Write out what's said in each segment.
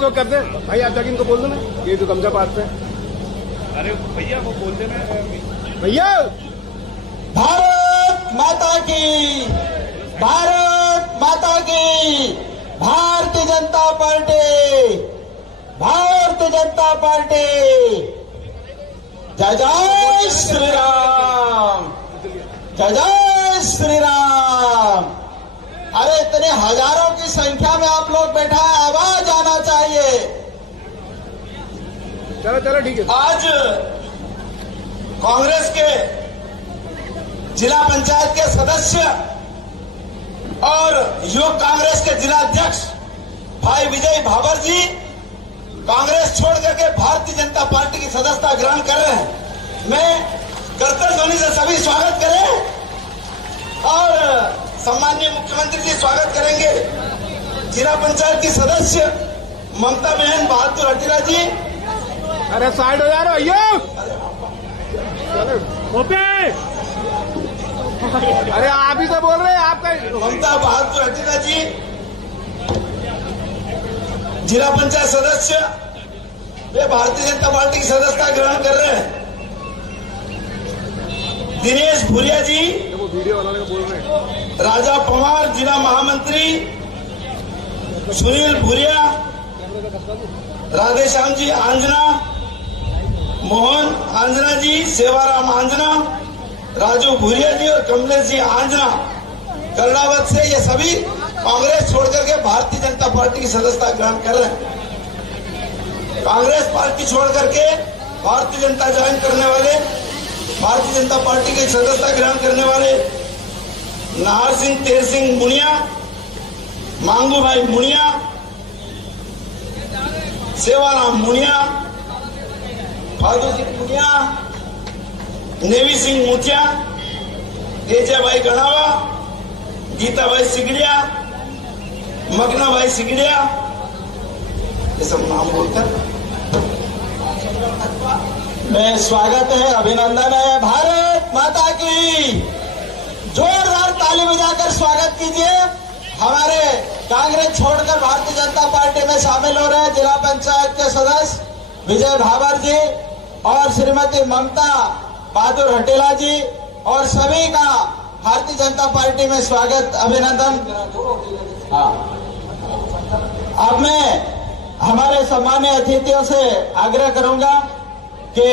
लोग कर दे भाई, आप जाके इनको बोल दो ना, ये जो गमछा पाते हैं। अरे भैया वो बोल देना भैया। भारत माता की, भारत माता की, भारतीय जनता पार्टी, भारतीय जनता पार्टी, जय जय श्री राम, जय जय श्री राम। अरे इतने हजारों की संख्या में आप लोग बैठा है, आवाज आना चाहिए। चलो चलो ठीक है। आज कांग्रेस के जिला पंचायत के सदस्य और युवक कांग्रेस के जिला अध्यक्ष भाई विजय भाबर जी कांग्रेस छोड़ करके भारतीय जनता पार्टी की सदस्यता ग्रहण कर रहे हैं। मैं कर्तव्य ध्वनि से सभी स्वागत करें और सम्माननीय मुख्यमंत्री जी स्वागत करेंगे। जिला पंचायत की सदस्य ममता बहन बहादुर हटीला जी। अरे साइड हो जा रहे भैया। अरे आप ही तो बोल रहे हैं, आपका ममता बहादुर हटीला जी जिला पंचायत सदस्य, वे भारतीय जनता पार्टी की सदस्यता ग्रहण कर रहे हैं। दिनेश भूरिया जी, वो वीडियो बनाने को बोल रहे हैं। राजा पवार जिला महामंत्री, सुनील भूरिया, राधेश्याम जी आंजना, मोहन आंजना जी, सेवाराम आंजना, राजू भूरिया जी और कमलेश जी आंजना कर्णावत से ये सभी कांग्रेस छोड़ करके भारतीय जनता पार्टी की सदस्यता ग्रहण कर रहे हैं। कांग्रेस पार्टी छोड़ करके भारतीय जनता ज्वाइन करने वाले, भारतीय जनता पार्टी की सदस्यता ग्रहण करने वाले नाहर सिंह तेर सिंह मुनिया, मांगू भाई मुनिया, सेवाराम मुनिया, फादू सिंह मुनिया, नेवी सिंह मुखिया, तेजा भाई गणावा, गीता भाई सिगड़िया, मगना भाई सिगड़िया, ये सब नाम बोलकर मैं स्वागत है, अभिनंदन है। भारत माता की जोरदार ताली बजाकर स्वागत कीजिए। हमारे कांग्रेस छोड़कर भारतीय जनता पार्टी में शामिल हो रहे हैं जिला पंचायत के सदस्य विजय भाबर जी और श्रीमती ममता बहादुर हटेला जी और सभी का भारतीय जनता पार्टी में स्वागत, अभिनंदन। हाँ, अब मैं हमारे सम्मानीय अतिथियों से आग्रह करूंगा कि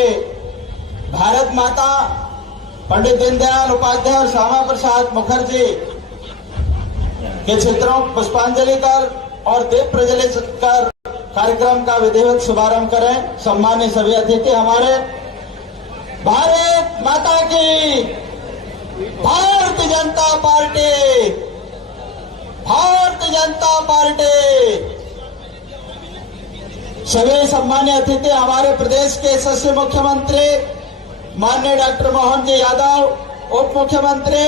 भारत माता, पंडित दीनदयाल उपाध्याय और श्यामा प्रसाद मुखर्जी के चित्रों पुष्पांजलि कर और दीप प्रज्वलित कर कार्यक्रम का विधिवत शुभारंभ करें। सम्मानित सभी अतिथि हमारे। भारत माता की, भारतीय जनता पार्टी, भारतीय जनता पार्टी। सभी सम्मानीय अतिथि हमारे प्रदेश के यशस्वी मुख्यमंत्री माननीय डॉक्टर मोहन जी यादव, उप मुख्यमंत्री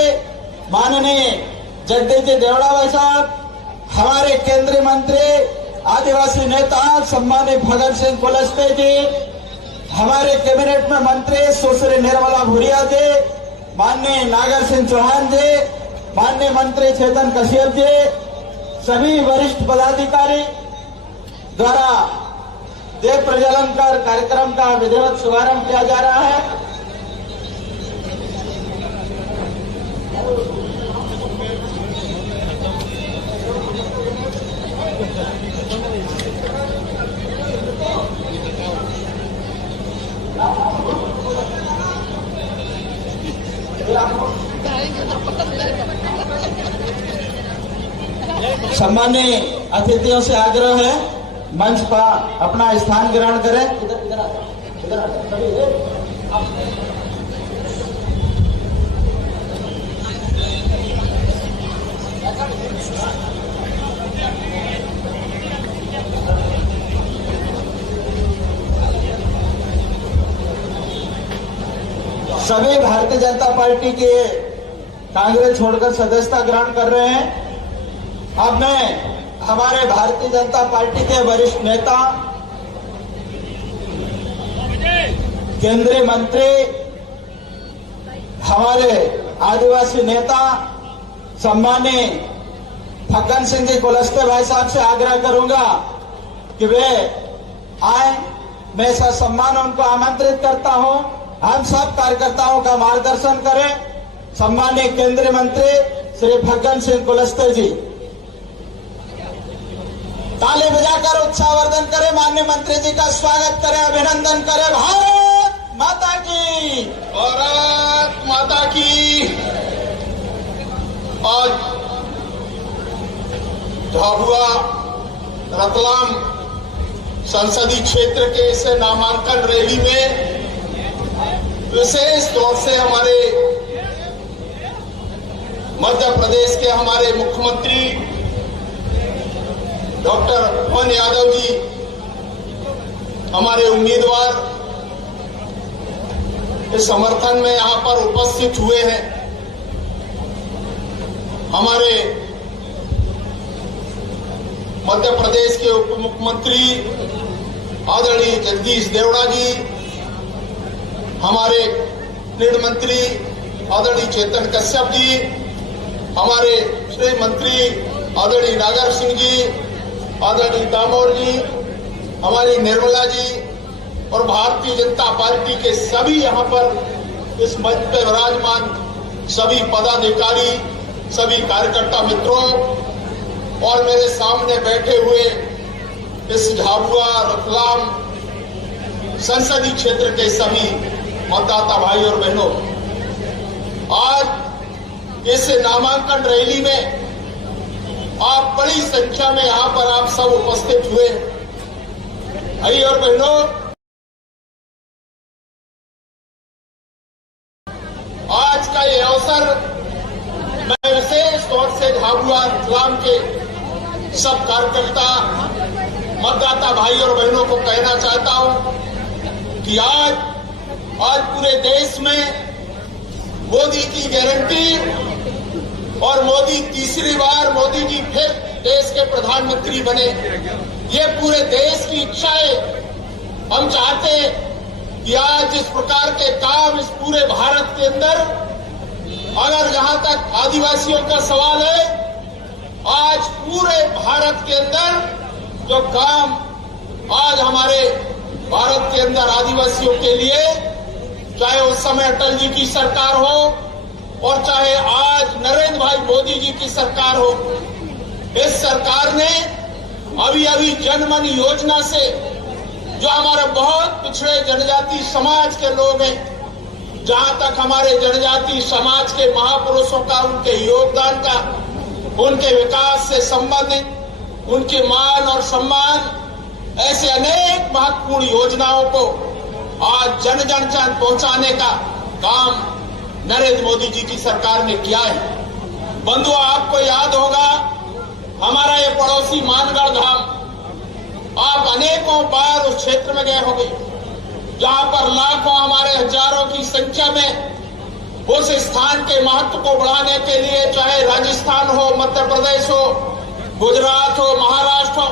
माननीय जगदीश जी देवड़ा भाई साहब, हमारे केंद्रीय मंत्री आदिवासी नेता सम्मानित भगत सिंह कुलस्ते जी, हमारे कैबिनेट में मंत्री सुश्री निर्मला भूरिया जी, माननीय नागर सिंह चौहान जी, माननीय मंत्री चेतन कश्यप जी, सभी वरिष्ठ पदाधिकारी द्वारा दीप प्रज्वलन कर कार्यक्रम का विधिवत शुभारंभ किया जा रहा है। सम्मानीय अतिथियों से आग्रह है मंच पर अपना स्थान ग्रहण करें। सभी भारतीय जनता पार्टी के कांग्रेस छोड़कर सदस्यता ग्रहण कर रहे हैं। अब मैं हमारे भारतीय जनता पार्टी के वरिष्ठ नेता, केंद्रीय मंत्री, हमारे आदिवासी नेता सम्मानीय फग्गन सिंह जी कुलस्ते भाई साहब से आग्रह करूंगा कि वे आए। मैं ससम्मान उनको आमंत्रित करता हूं। हम सब कार्यकर्ताओं का मार्गदर्शन करें। सम्मानीय केंद्रीय मंत्री श्री फग्गन सिंह कुलस्ते जी, ताली बजाकर उत्साहवर्धन करें। माननीय मंत्री जी का स्वागत करें, अभिनंदन करें। भारत माता की, भारत माता की। आज झाबुआ रतलाम संसदीय क्षेत्र के इस नामांकन रैली में विशेष तौर से हमारे मध्य प्रदेश के हमारे मुख्यमंत्री डॉक्टर पवन यादव जी, हमारे उम्मीदवार इस समर्थन में यहां पर उपस्थित हुए हैं। हमारे मध्य प्रदेश के उप मुख्यमंत्री आदरणीय जगदीश देवड़ा जी, हमारे गृह मंत्री आदरणीय चेतन कश्यप जी, हमारे श्री मंत्री आदरणीय नागर सिंह जी, आदरणीय दामोदर जी, हमारी निर्मला जी और भारतीय जनता पार्टी के सभी यहाँ पर इस मंच पर विराजमान सभी पदाधिकारी, सभी कार्यकर्ता मित्रों और मेरे सामने बैठे हुए इस झाबुआ रतलाम संसदीय क्षेत्र के सभी मतदाता भाई और बहनों, आज इस नामांकन रैली में आप बड़ी संख्या में यहाँ पर आप सब उपस्थित हुए। भाई और बहनों, आज का ये अवसर मैं विशेष तौर से झाबुआ रतलाम के सब कार्यकर्ता मतदाता भाई और बहनों को कहना चाहता हूं कि आज पूरे देश में मोदी की गारंटी और मोदी तीसरी बार मोदी जी फिर देश के प्रधानमंत्री बने, ये पूरे देश की इच्छा है। हम चाहते हैं कि आज जिस प्रकार के काम इस पूरे भारत के अंदर, अगर जहां तक आदिवासियों का सवाल है, आज पूरे भारत के अंदर जो काम आज हमारे भारत के अंदर आदिवासियों के लिए, चाहे उस समय अटल जी की सरकार हो और चाहे आज नरेंद्र भाई मोदी जी की सरकार हो, इस सरकार ने अभी जनमन योजना से जो हमारे बहुत पिछड़े जनजाति समाज के लोग हैं, जहां तक हमारे जनजाति समाज के महापुरुषों का, उनके योगदान का, उनके विकास से संबंधित उनके मान और सम्मान, ऐसे अनेक महत्वपूर्ण योजनाओं को आज जन जन तक पहुंचाने का काम नरेंद्र मोदी जी की सरकार ने किया है। बंधुओं, आपको याद होगा हमारा ये पड़ोसी मानगढ़ धाम, आप अनेकों बार उस क्षेत्र में गए होंगे, जहां पर लाखों हमारे हजारों की संख्या में उस स्थान के महत्व को बढ़ाने के लिए, चाहे राजस्थान हो, मध्य प्रदेश हो, गुजरात हो, महाराष्ट्र हो,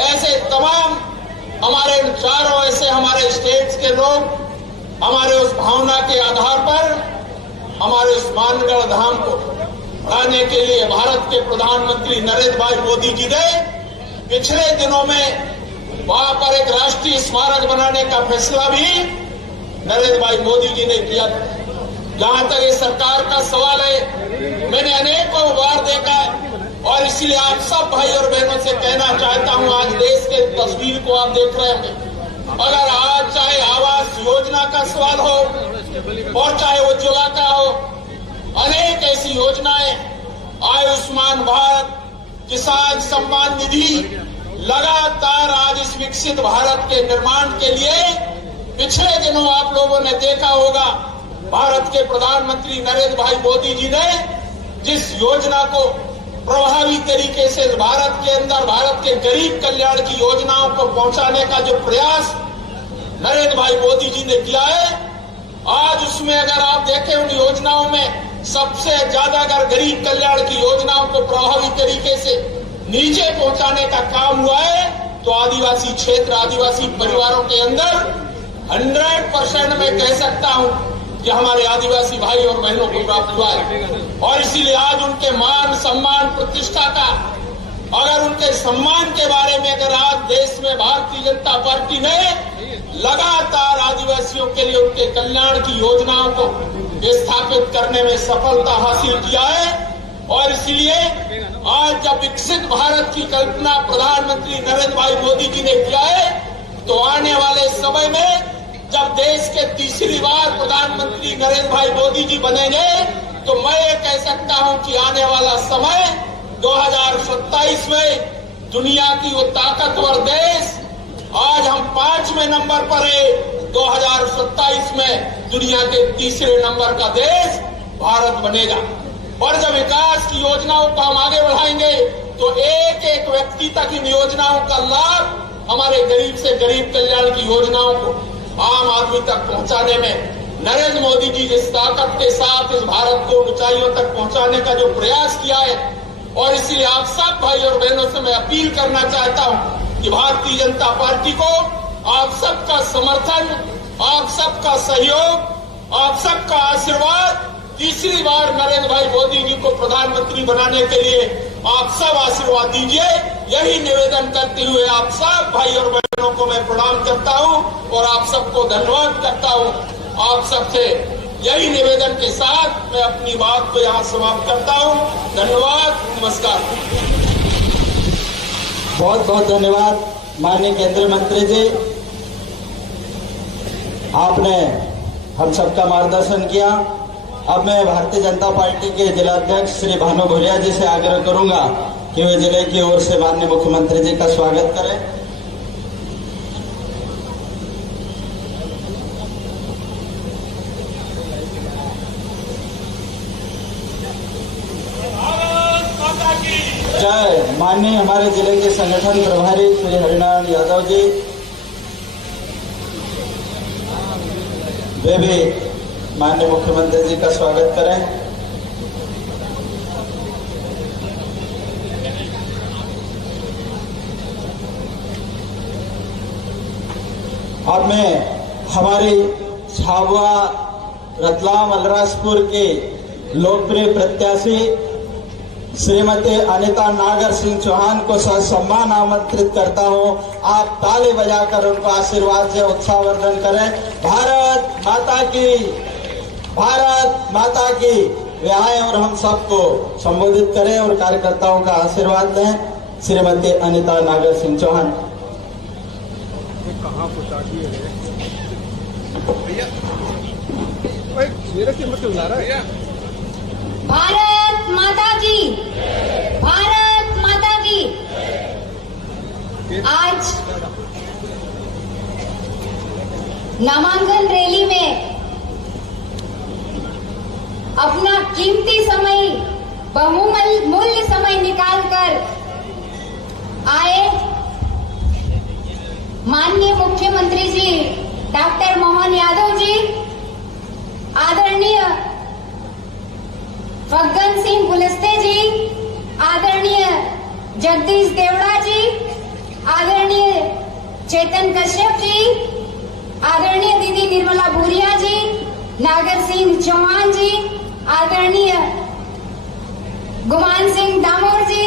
ऐसे तमाम हमारे चारों ऐसे हमारे स्टेट्स के लोग हमारे उस भावना के आधार पर हमारे उस मानगढ़ धाम को बढ़ाने के लिए भारत के प्रधानमंत्री नरेंद्र भाई मोदी जी ने पिछले दिनों में वहां पर एक राष्ट्रीय स्मारक बनाने का फैसला भी नरेंद्र भाई मोदी जी ने किया। जहां तक ये सरकार का सवाल है, मैंने अनेकों बार देखा है और इसलिए आप सब भाई और बहनों से कहना चाहता हूं, आज देश के तस्वीर को आप देख रहे हैं, अगर आज चाहे आवास योजना का सवाल हो और चाहे उज्ज्वला का हो, अनेक ऐसी योजनाएं, आयुष्मान भारत, किसान सम्मान निधि, लगातार आज इस विकसित भारत के निर्माण के लिए पिछले दिनों आप लोगों ने देखा होगा, भारत के प्रधानमंत्री नरेंद्र भाई मोदी जी ने जिस योजना को प्रभावी तरीके से भारत के अंदर भारत के गरीब कल्याण की योजनाओं को पहुंचाने का जो प्रयास नरेंद्र भाई मोदी जी ने किया है, आज उसमें अगर आप देखें उन योजनाओं में सबसे ज्यादा अगर गरीब कल्याण की योजनाओं को प्रभावी तरीके से नीचे पहुंचाने का काम हुआ है तो आदिवासी क्षेत्र, आदिवासी परिवारों के अंदर 100% मैं कह सकता हूं कि हमारे आदिवासी भाई और बहनों को प्राप्त हुआ है। और इसीलिए आज उनके मान सम्मान प्रतिष्ठा का अगर उनके सम्मान के बारे में अगर आज देश में भारतीय जनता पार्टी ने लगातार आदिवासियों के लिए उनके कल्याण की योजनाओं को स्थापित करने में सफलता हासिल किया है, और इसलिए आज जब विकसित भारत की कल्पना प्रधानमंत्री नरेंद्र भाई मोदी जी ने किया है, तो आने वाले समय में जब देश के तीसरी बार प्रधानमंत्री नरेंद्र भाई मोदी जी बनेंगे, तो मैं ये कह सकता हूं कि आने वाला समय 2027 में दुनिया की वो ताकतवर देश, आज हम 5वें नंबर पर है, 2027 में दुनिया के तीसरे नंबर का देश भारत बनेगा। और जब विकास की योजनाओं को हम आगे बढ़ाएंगे, तो एक एक व्यक्ति तक इन योजनाओं का लाभ, हमारे गरीब से गरीब कल्याण की योजनाओं को आम आदमी तक पहुंचाने में नरेंद्र मोदी जी जिस ताकत के साथ इस भारत को ऊंचाइयों तक पहुंचाने का जो प्रयास किया है, और इसलिए आप सब भाई और बहनों से मैं अपील करना चाहता हूं कि भारतीय जनता पार्टी को आप सबका समर्थन, आप सबका सहयोग, आप सबका आशीर्वाद, तीसरी बार नरेंद्र भाई मोदी जी को प्रधानमंत्री बनाने के लिए आप सब आशीर्वाद दीजिए। यही निवेदन करते हुए आप सब भाई और बहनों को मैं प्रणाम करता हूं और आप सबको धन्यवाद करता हूं। आप सबसे यही निवेदन के साथ मैं अपनी बात को यहां समाप्त करता हूं। धन्यवाद, नमस्कार। बहुत बहुत धन्यवाद माननीय केंद्रीय मंत्री जी, आपने हम सबका मार्गदर्शन किया। अब मैं भारतीय जनता पार्टी के जिलाध्यक्ष श्री भानु भूरिया जी से आग्रह करूंगा कि वे जिले की ओर से माननीय मुख्यमंत्री जी का स्वागत करें। जय। माननीय हमारे जिले के संगठन प्रभारी श्री हरिनारायण यादव जी, वे भी माननीय मुख्यमंत्री जी का स्वागत करें। अब मैं हमारी झाबुआ रतलाम अल्राजपुर के लोकप्रिय प्रत्याशी श्रीमती अनिता नागर सिंह चौहान को सम्मान आमंत्रित करता हूं। आप ताली बजाकर उनको आशीर्वाद से उत्साहवर्धन करें। भारत माता की, भारत माता की। वे आए और हम सबको संबोधित करें और कार्यकर्ताओं का आशीर्वाद लें। श्रीमती अनिता नागर सिंह चौहान। कहाँ पहुंचाती है भैया? मेरा क्यों मतलब ला रहा है? भारत माता की, भारत माता की। आज नामांकन रैली में अपना कीमती समय, बहुमूल्य समय निकालकर आए माननीय मुख्यमंत्री जी डॉक्टर मोहन यादव जी, आदरणीय फग्गन सिंह कुलस्ते जी, आदरणीय जगदीश देवड़ा जी, आदरणीय चेतन कश्यप जी, आदरणीय दीदी निर्मला भूरिया जी, नागर सिंह चौहान जी, आदरणीय गुमान सिंह दामोर जी,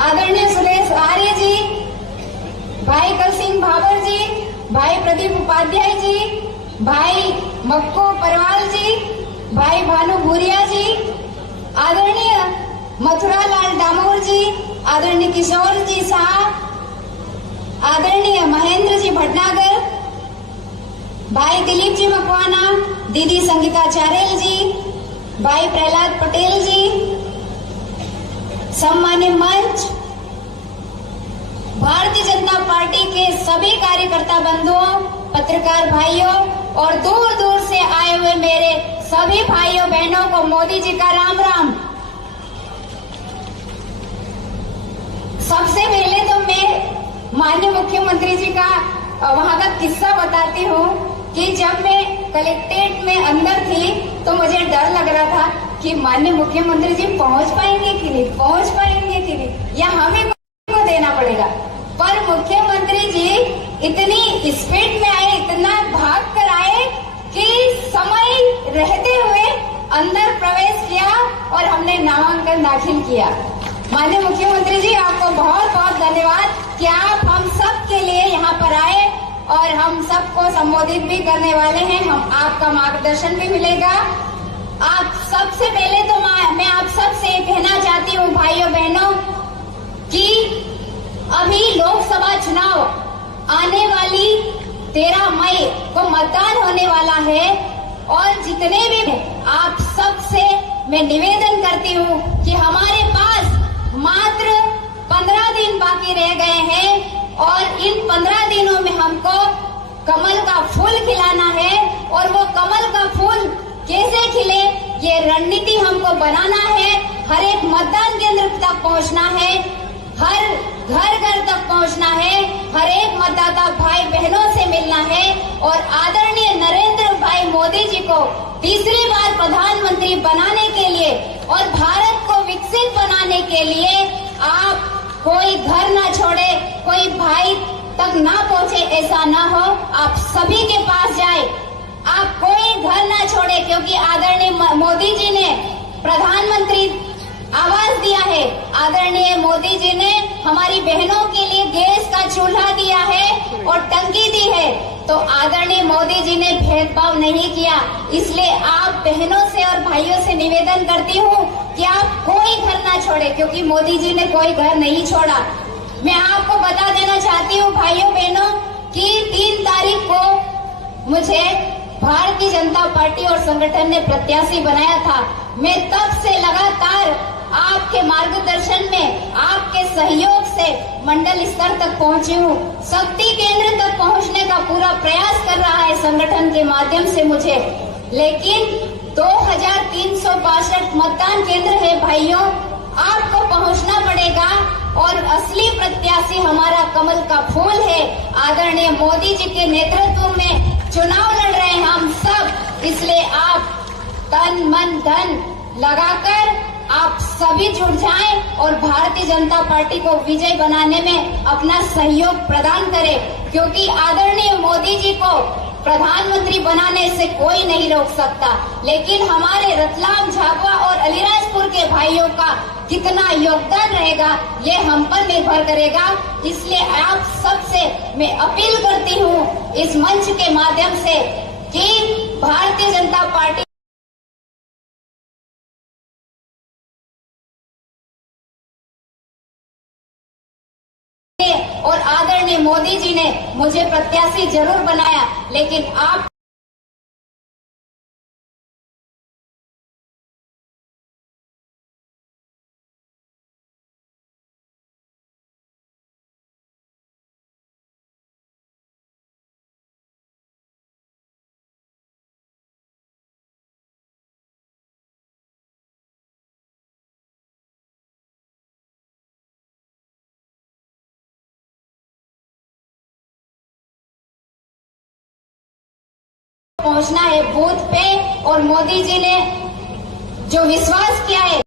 आदरणीय सुरेश आर्य जी, भाई कल सिंह भाबर जी, भाई प्रदीप उपाध्याय जी, भाई मक्को परवाल जी, भाई भानु भूरिया जी, आदरणीय मथुरालाल दामोर जी, आदरणीय किशोर जी साहब, आदरणीय महेंद्र जी भटनागर, भाई दिलीप जी मकवाना, दीदी संगीता चारेल जी, भाई प्रहलाद पटेल जी, सम्मानित मंच, भारतीय जनता पार्टी के सभी कार्यकर्ता बंधुओं, पत्रकार भाइयों और दूर दूर से आए हुए मेरे सभी भाइयों बहनों को मोदी जी का राम राम। सबसे पहले तो मैं माननीय मुख्यमंत्री जी का वहां का किस्सा बताती हूँ कि जब मैं कलेक्ट्रेट में अंदर थी तो मुझे डर लग रहा था कि माननीय मुख्यमंत्री जी पहुंच पाएंगे कि नहीं, पहुंच पाएंगे कि नहीं, या हमें को देना पड़ेगा। पर मुख्यमंत्री जी इतनी स्पीड में आए, इतना भाग कर आए कि समय रहते हुए अंदर प्रवेश किया और हमने नामांकन दाखिल किया। माननीय मुख्यमंत्री जी, आपको बहुत बहुत धन्यवाद कि आप हम सब के लिए यहाँ पर आए और हम सबको संबोधित भी करने वाले हैं। हम आपका मार्गदर्शन भी मिलेगा। आप सबसे पहले तो मैं आप सबसे कहना चाहती हूँ भाइयों बहनों कि अभी लोकसभा चुनाव आने वाली 13 मई को मतदान होने वाला है और जितने भी आप सबसे मैं निवेदन करती हूँ कि हमारे पास मात्र 15 दिन बाकी रह गए हैं और इन 15 दिनों में हमको कमल का फूल खिलाना है और वो कमल का फूल कैसे खिले ये रणनीति हमको बनाना है। हर एक मतदान केंद्र तक पहुंचना है, हर घर तक पहुंचना है, हर एक मतदाता भाई बहनों से मिलना है और आदरणीय नरेंद्र भाई मोदी जी को तीसरी बार प्रधानमंत्री बनाने के लिए और भारत को विकसित बनाने के लिए आप कोई घर ना छोड़े, कोई भाई तक ना पहुंचे, ऐसा ना हो। आप सभी के पास जाए, आप कोई घर ना छोड़े, क्योंकि आदरणीय मोदी जी ने प्रधानमंत्री आवास दिया है। आदरणीय मोदी जी ने हमारी बहनों के लिए गैस का चूल्हा दिया है और टंकी दी है। तो आदरणीय मोदी जी ने भेदभाव नहीं किया। इसलिए आप बहनों से और भाइयों से निवेदन करती हूँ कि आप कोई घर ना छोड़े, क्योंकि मोदी जी ने कोई घर नहीं छोड़ा। मैं आपको बता देना चाहती हूँ भाइयों बहनों कि 3 तारीख को मुझे भारतीय जनता पार्टी और संगठन ने प्रत्याशी बनाया था। मैं तब से लगातार आपके मार्गदर्शन में, आपके सहयोग से मंडल स्तर तक पहुंची हूँ। शक्ति केंद्र तक पहुंचने का पूरा प्रयास कर रहा है संगठन के माध्यम से मुझे, लेकिन 2362 मतदान केंद्र है भाइयों, आपको पहुंचना पड़ेगा और असली प्रत्याशी हमारा कमल का फूल है। आदरणीय मोदी जी के नेतृत्व में चुनाव लड़ रहे हैं हम सब, इसलिए आप तन मन धन लगाकर आप सभी जुट जाएं और भारतीय जनता पार्टी को विजय बनाने में अपना सहयोग प्रदान करें, क्योंकि आदरणीय मोदी जी को प्रधानमंत्री बनाने से कोई नहीं रोक सकता, लेकिन हमारे रतलाम, झाबुआ और अलीराजपुर के भाइयों का कितना योगदान रहेगा ये हम पर निर्भर करेगा। इसलिए आप सबसे मैं अपील करती हूँ इस मंच के माध्यम से कि भारतीय जनता पार्टी और आदरणीय मोदी जी ने मुझे प्रत्याशी जरूर बनाया, लेकिन आप पहुंचना है बूथ पे और मोदी जी ने जो विश्वास किया है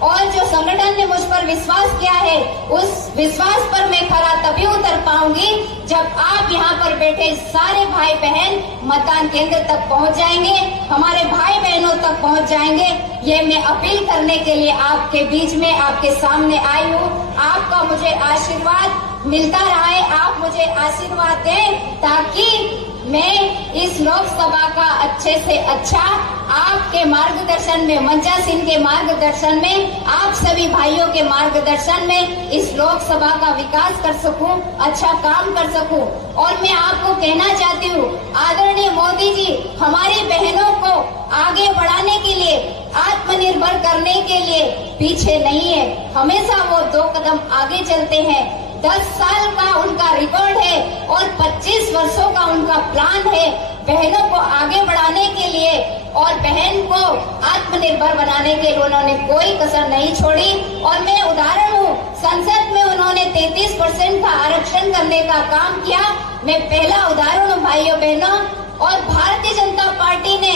और जो संगठन ने मुझ पर विश्वास किया है, उस विश्वास पर मैं खरा तभी उतर पाऊंगी जब आप यहाँ पर बैठे सारे भाई बहन मतदान केंद्र तक पहुँच जाएंगे, हमारे भाई बहनों तक पहुँच जाएंगे। ये मैं अपील करने के लिए आपके बीच में, आपके सामने आई हूँ। आपका मुझे आशीर्वाद मिलता रहे, आप मुझे आशीर्वाद दें ताकि मैं इस लोकसभा का अच्छे से अच्छा आपके मार्गदर्शन में, मंचा सिंह के मार्गदर्शन में, आप सभी भाइयों के मार्गदर्शन में इस लोकसभा का विकास कर सकूं, अच्छा काम कर सकूं। और मैं आपको कहना चाहती हूं, आदरणीय मोदी जी हमारी बहनों को आगे बढ़ाने के लिए, आत्मनिर्भर करने के लिए पीछे नहीं है, हमेशा वो 2 कदम आगे चलते हैं। 10 साल का उनका रिकॉर्ड है और 25 वर्षों का उनका प्लान है बहनों को आगे बढ़ाने के लिए और बहन को आत्मनिर्भर बनाने के लिए। उन्होंने कोई कसर नहीं छोड़ी और मैं उदाहरण हूँ, संसद में उन्होंने 33% का आरक्षण करने का काम किया। मैं पहला उदाहरण हूँ भाइयों बहनों। और भारतीय जनता पार्टी ने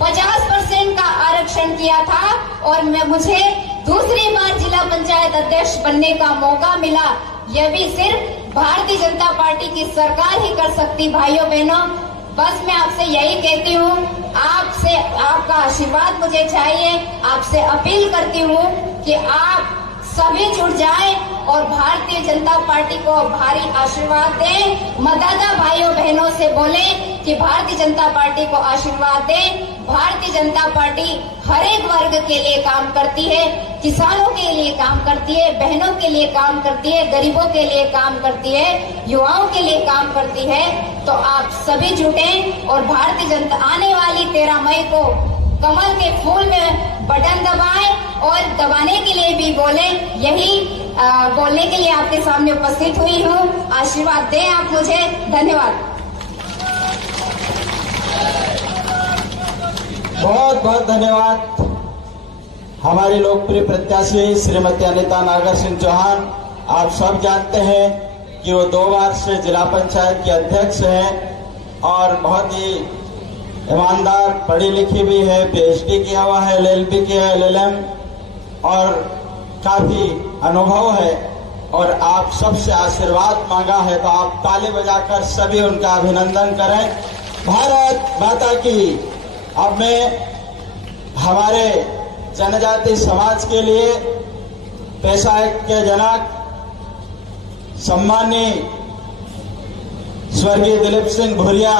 50% का आरक्षण किया था और मुझे दूसरी बार जिला पंचायत अध्यक्ष बनने का मौका मिला। यह भी सिर्फ भारतीय जनता पार्टी की सरकार ही कर सकती। भाइयों बहनों, बस मैं आपसे यही कहती हूँ, आपसे आपका आशीर्वाद मुझे चाहिए। आपसे अपील करती हूँ कि आप सभी जुट जाएं और भारतीय जनता पार्टी को भारी आशीर्वाद दें। मतदाता भाइयों बहनों से बोलें कि भारतीय जनता पार्टी को आशीर्वाद दें। भारतीय जनता पार्टी हर एक वर्ग के लिए काम करती है, किसानों के लिए काम करती है, बहनों के लिए काम करती है, गरीबों के लिए काम करती है, युवाओं के लिए काम करती है। तो आप सभी जुटें और भारतीय जनता आने वाली 13 मई को कमल के फूल में बटन दबाएं और दबाने के लिए भी बोलें। यही बोलने के लिए आपके सामने उपस्थित हुई हूँ। आशीर्वाद दें आप मुझे। धन्यवाद। बहुत बहुत धन्यवाद। हमारी लोकप्रिय प्रत्याशी श्रीमती अनीता नागर सिंह चौहान, आप सब जानते हैं कि वो 2 बार से जिला पंचायत के अध्यक्ष हैं और बहुत ही ईमानदार, पढ़ी लिखी भी है, पीएचडी किया हुआ है, एलएलबी किया है, एलएलएम, और काफी अनुभव है। और आप सबसे आशीर्वाद मांगा है तो आप ताली बजाकर सभी उनका अभिनंदन करें। भारत माता की। अब मैं हमारे जनजाति समाज के लिए पेशा के जनक सम्मानीय स्वर्गीय दिलीप सिंह भूरिया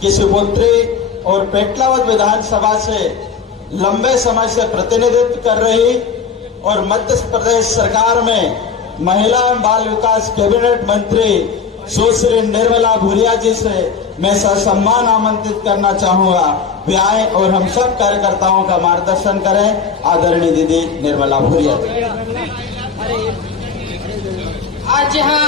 की सुपुत्री और पेटलावद विधानसभा से लंबे समय से प्रतिनिधित्व कर रही और मध्य प्रदेश सरकार में महिला एवं बाल विकास कैबिनेट मंत्री सुश्री निर्मला भूरिया जी से मैं ससम्मान आमंत्रित करना चाहूंगा। वे आए और हम सब कार्यकर्ताओं का मार्गदर्शन करें। आदरणीय दीदी निर्मला भूरिया। आज यहाँ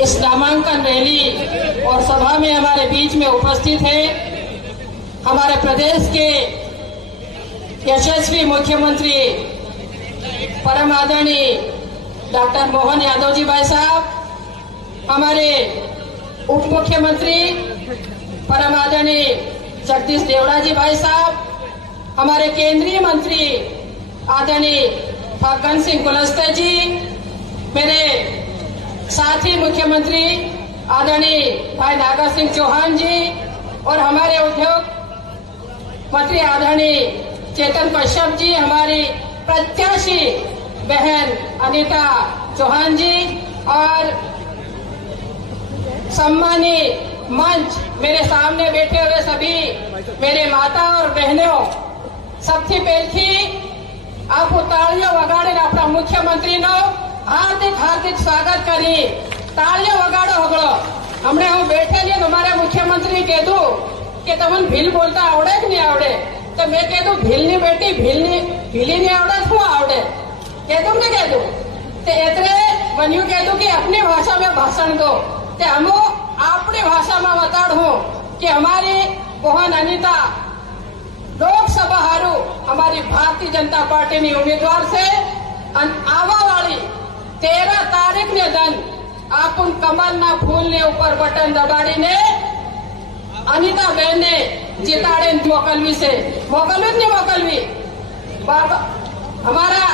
इस नामांकन रैली और सभा में हमारे बीच में उपस्थित है हमारे प्रदेश के यशस्वी मुख्यमंत्री परम आदरणीय डॉक्टर मोहन यादव जी भाई साहब, हमारे उप मुख्यमंत्री परम आदरणीय जगदीश देवड़ा जी भाई साहब, हमारे केंद्रीय मंत्री आदरणीय फग्गन सिंह कुलस्ते जी, मेरे साथी मुख्यमंत्री आदरणीय भाई नागर सिंह चौहान जी और हमारे उद्योग मंत्री आदरणीय चेतन कश्यप जी, हमारी प्रत्याशी बहन अनीता चौहान जी और सम्मानीय मंच मेरे सामने बैठे हुए सभी मेरे माता और बहनों, सबसे पहले आप तालियों वगाड़े अपना मुख्यमंत्री नो हार्दिक हार्दिक स्वागत करी। तालियों वगाड़ो हगड़ो। हमने हम बैठे लिए हमारे मुख्यमंत्री कह दू कि तमन भील बोलता आवड़े कि नहीं आवड़े, तो मैं कह दू भील नहीं बेटी भीली नहीं आवड़े तो आवड़े कह दूं कह दू तो इतने बनियो कह दू कि अपनी भाषा में भाषण दो तो हम अपनी भाषा में बता दू कि हमारी बहन अनीता लोकसभा हारू हमारी भारतीय जनता पार्टी ने उम्मीदवार से आवा वाली 13 तारीख ने दिन आप उन कमल ना फूल ने ऊपर बटन दबाड़ी ने अनीता बहन ने जिताड़े मोकलवी से मोकलवी बाबा हमारा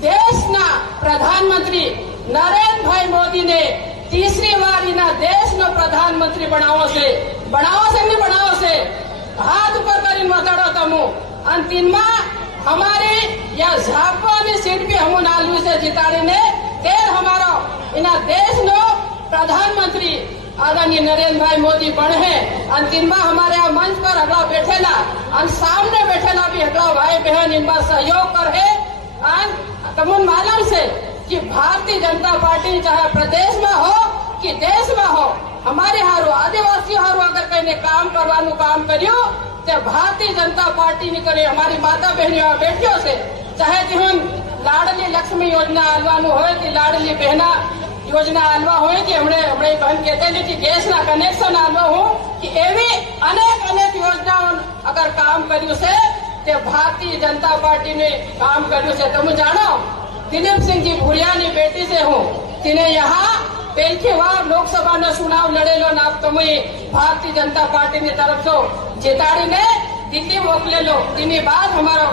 देश ना प्रधानमंत्री नरेंद्र भाई मोदी ने तीसरी बार इना देश नो प्रधानमंत्री बनाओ से हाथ ऊपर कर बताड़ो तमु अंतिम हमारे या झापवानी सीट भी हम नालवी से जिताड़े ने देर हमारा इना देश नो प्रधानमंत्री आदरणीय नरेंद्र भाई मोदी बने हैं। अंतिम हमारे यहाँ मंच पर अगला बैठेला और सामने बैठेला भी अगला भाई बहन इनका सहयोग कर है। तमुन मालूम से कि भारतीय जनता पार्टी चाहे प्रदेश में हो कि देश में हो, हमारे हारू आदिवासी हारू अगर कहीं काम करवानु काम करियो तो भारतीय जनता पार्टी ने करे। हमारी माता बहनियों बेटियों से चाहे जिन लाडली लक्ष्मी योजना आलवानु हो कि लाडली बहना योजना आलवा हो कि हमने बहन कहते हैं कि गैस ना कनेक्शन आलवा हो कि एवी अनेक योजनाओं अगर काम करियो से तो भारतीय जनता पार्टी ने काम करियो से। तुम जानो दिलीप सिंह जी भूरिया की बेटी से हूँ, तिने यहाँ पहली बार लोकसभा ने चुनाव लड़ेलो ना तुम्हें भारतीय जनता पार्टी की तरफ से जिताड़ी ने दिल्ली मोकले लो। तीन बाद हमारा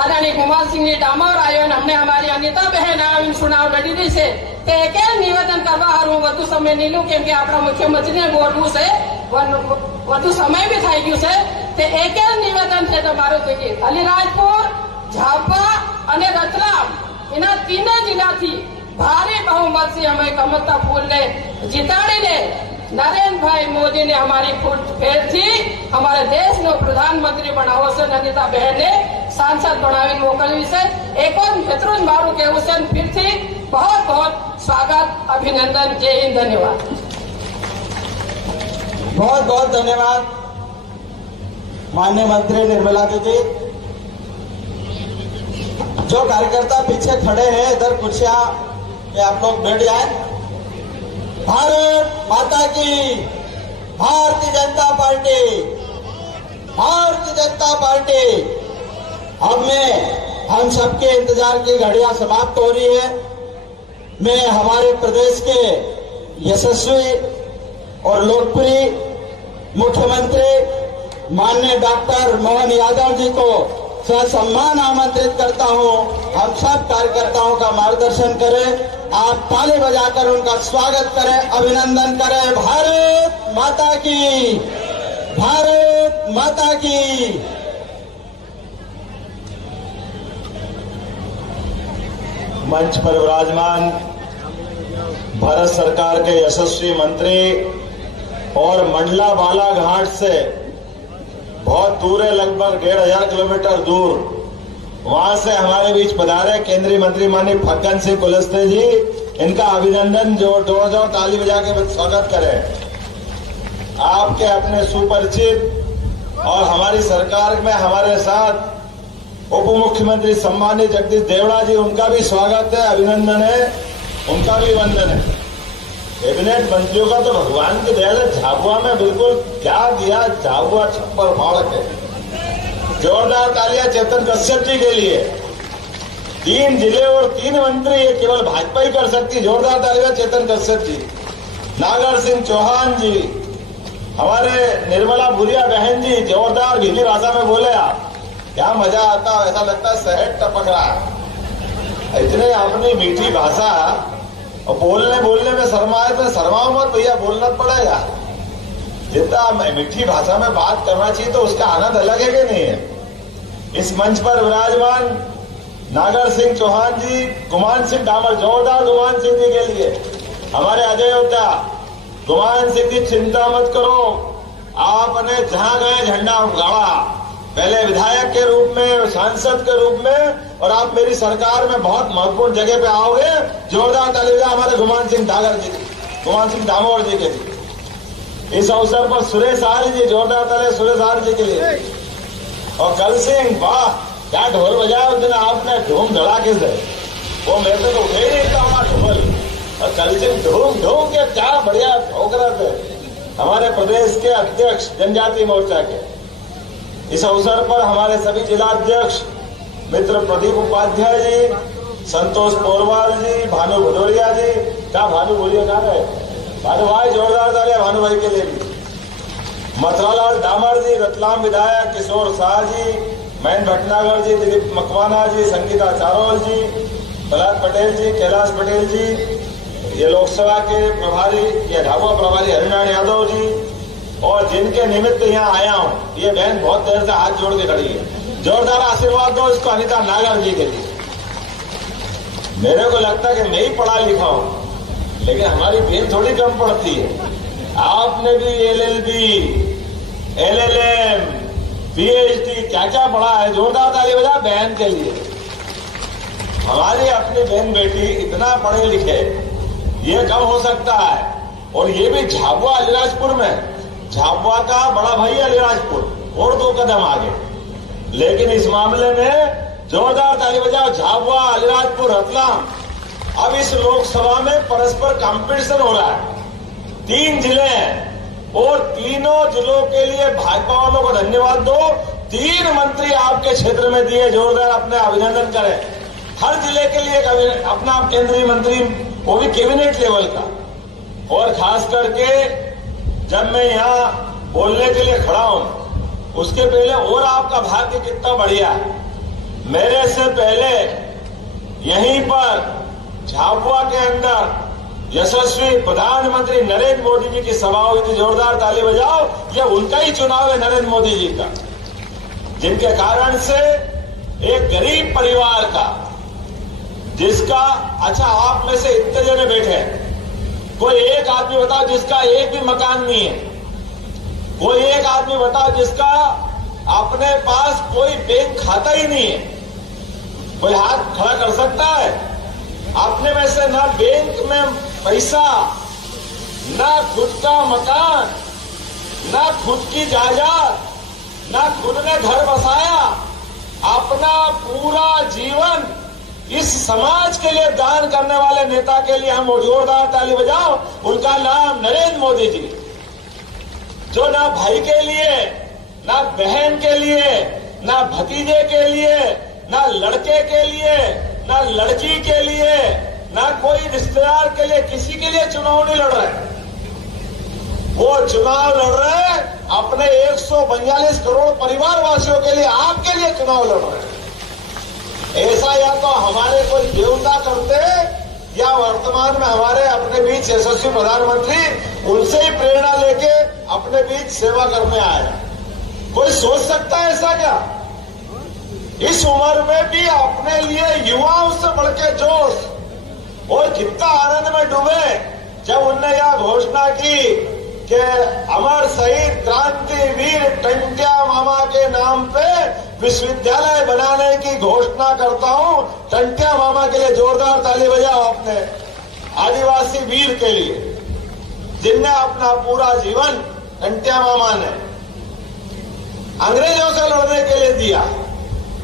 आदरणीय कुमार सिंह जी डामोर आयो ने हमने हमारी अनीता बहन आयो चुनाव लड़ी दी से ते के निवेदन करवा हारू વધુ समय नहीं लू केम के आपड़ा मुख्यमंत्री ने बोलवू से વધુ समय भी थाई गयो से ते एक निवेदन थे तो मारो थे कि अलीराजपुर झापा અને રતલામ એના तीनों જિલ્લાથી ભારે બહુમતથી અમે કમતા ફૂલને જીતાડીને नरेंद्र भाई मोदी ने हमारी फुट फेर थी हमारे देश नो प्रधानमंत्री बनावो से नंदिता बहन ने सांसद बनावी मोकलवी से एक और मित्रों मारू के हुसैन फिर थी बहुत बहुत स्वागत अभिनंदन जय हिंद धन्यवाद। बहुत बहुत धन्यवाद माननीय मंत्री निर्मला दीदी। जो कार्यकर्ता पीछे खड़े हैं इधर कुर्सियां पे आप लोग बैठ जाएं। भारत माता की, भारतीय जनता पार्टी, भारतीय जनता पार्टी। अब में हम सबके इंतजार की घड़ियां समाप्त हो रही है। मैं हमारे प्रदेश के यशस्वी और लोकप्रिय मुख्यमंत्री माननीय डॉक्टर मोहन यादव जी को ससम्मान आमंत्रित करता हूं। हम सब कार्यकर्ताओं का मार्गदर्शन करें, आप ताली बजाकर उनका स्वागत करें, अभिनंदन करें। भारत माता की, भारत माता की। मंच पर विराजमान भारत सरकार के यशस्वी मंत्री और मंडला बालाघाट से बहुत दूर है, लगभग 1500 किलोमीटर दूर, वहां से हमारे बीच पधारे केंद्रीय मंत्री माननीय फग्गन सिंह कुलस्ते जी। इनका अभिनंदन जोरदार ताली बजा के स्वागत करें। आपके अपने सुपरिचित और हमारी सरकार में हमारे साथ उप मुख्यमंत्री सम्मानित जगदीश देवड़ा जी, उनका भी स्वागत है, अभिनंदन है, उनका भी वंदन है। कैबिनेट मंत्रियों का तो भगवान की दया है, झाबुआ में बिल्कुल क्या दिया, झाबुआ छप्पर फाड़ के। जोरदार तालियां चेतन कश्यप जी के लिए। 3 जिले और 3 मंत्री ये केवल भाजपा ही कर सकती। जोरदार तालियां चेतन कश्यप जी, नागर सिंह चौहान जी, हमारे निर्मला भूरिया बहन जी, जोरदार हिंदी भाषा में बोले आप, क्या मजा आता, ऐसा लगता है शहद टपक रहा है। इतने अपनी मीठी भाषा और बोलने में शर्माए तो शर्माओ मत भैया, बोलना पड़ेगा। जितना मीठी भाषा में बात करना चाहिए तो उसका आनंद अलग है कि नहीं है। इस मंच पर विराजमान नागर सिंह चौहान जी, गुमान सिंह डामर, जोरदार गुमान सिंह जी के लिए। हमारे अजय योद्धा गुमान सिंह जी, चिंता मत करो, आपने जहां गए झंडा गाड़ा, पहले विधायक के रूप में, सांसद के रूप में, और आप मेरी सरकार में बहुत महत्वपूर्ण जगह पे आओगे। जोरदार तालियां हमारे गुमान सिंह डागर जी, गुमान सिंह डामोर जी के लिए। इस अवसर पर सुरेश आर्य जी, जोरदार तालियां सुरेश आर्य जी के लिए। और कल सिंह, वाह क्या ढोल बजाया उस दिन आपने, धूम धड़ाके से। वो मेरे को तो उठे ही नहीं था वहां ढोल, और कल सिंह धूम धूम के क्या बढ़िया ठोक रहे थे हमारे प्रदेश के अध्यक्ष जनजाति मोर्चा के। इस अवसर पर हमारे सभी जिलाध्यक्ष मित्र प्रदीप उपाध्याय जी, संतोष पोरवाल जी, भानु भदौरिया जी, क्या भानु भदौरिया कहाँ गए, भानु भाई, जोरदार तालियां भानु भाई के लिए भी। मथुरालाल डामर जी, रतलाम विधायक किशोर शाह जी, मैन भटनागर जी, दिलीप मकवाना जी, संगीता चारोल जी, प्रहलाद पटेल जी, कैलाश पटेल जी, ये लोकसभा के प्रभारी, ये झाबुआ प्रभारी हरिनारायण यादव जी, और जिनके निमित्त यहाँ आया हूँ, ये बहन बहुत देर से हाथ जोड़ के खड़ी है। जोरदार आशीर्वाद दो इसको अनिता नागर जी के लिए। मेरे को लगता है कि मैं ही पढ़ा लिखा हूँ, लेकिन हमारी बहन थोड़ी कम पढ़ती है। आपने भी LLB, LLM, PhD क्या क्या पढ़ा है। जोरदार ताली बजा बहन के लिए। हमारी अपनी बहन बेटी इतना पढ़े लिखे, ये कब हो सकता है। और ये भी झाबुआ अलीराजपुर में, झाबुआ का बड़ा भाई अलीराजपुर और 2 कदम आगे। लेकिन इस मामले में जोरदार ताली बजाओ, झाबुआ, अलीराजपुर, रतलाम। अब इस लोकसभा में परस्पर कंपटीशन हो रहा है। 3 जिले हैं और तीनों जिलों के लिए भाजपा वालों को धन्यवाद दो। 3 मंत्री आपके क्षेत्र में दिए, जोरदार अपने अभिनंदन करें। हर जिले के लिए अपना केंद्रीय मंत्री, वो भी कैबिनेट लेवल का। और खास करके जब मैं यहाँ बोलने के लिए खड़ा हूं, उसके पहले और आपका भाग्य कितना बढ़िया है। मेरे से पहले यहीं पर झाबुआ के अंदर यशस्वी प्रधानमंत्री नरेंद्र मोदी जी की सभा हुई थी। जोरदार ताली बजाओ, ये उनका ही चुनाव है, नरेंद्र मोदी जी का, जिनके कारण से एक गरीब परिवार का, जिसका, अच्छा आप में से इतने जने बैठे हैं, कोई एक आदमी बताओ जिसका एक भी मकान नहीं है, कोई एक आदमी बताओ जिसका अपने पास कोई बैंक खाता ही नहीं है, कोई हाथ खड़ा कर सकता है? अपने में से ना बैंक में पैसा, ना खुद का मकान, ना खुद की जायदाद, ना खुद ने घर बसाया, अपना पूरा जीवन इस समाज के लिए दान करने वाले नेता के लिए हम जोरदार ताली बजाओ। उनका नाम नरेंद्र मोदी जी, जो ना भाई के लिए, ना बहन के लिए, ना भतीजे के लिए, ना लड़के के लिए, ना लड़की के लिए, ना कोई रिश्तेदार के लिए, किसी के लिए चुनाव नहीं लड़ रहे। वो चुनाव लड़ रहे अपने 142 करोड़ परिवार वासियों के लिए, आपके लिए चुनाव लड़ रहे हैं। ऐसा या तो हमारे कोई देवता करते, या वर्तमान में हमारे अपने बीच यशस्वी प्रधानमंत्री उनसे ही प्रेरणा लेके अपने बीच सेवा करने आए। कोई सोच सकता है ऐसा क्या? इस उम्र में भी अपने लिए युवाओं से बढ़ के जोश, और कितना आनंद में डूबे जब उनने यह घोषणा की कि अमर शहीद क्रांतिवीर टंट्या मामा के नाम पे विश्वविद्यालय बनाने की घोषणा करता हूं। टंट्या मामा के लिए जोरदार ताली बजाओ, अपने आदिवासी वीर के लिए, जिनने अपना पूरा जीवन टंट्या मामा ने अंग्रेजों से लड़ने के लिए दिया।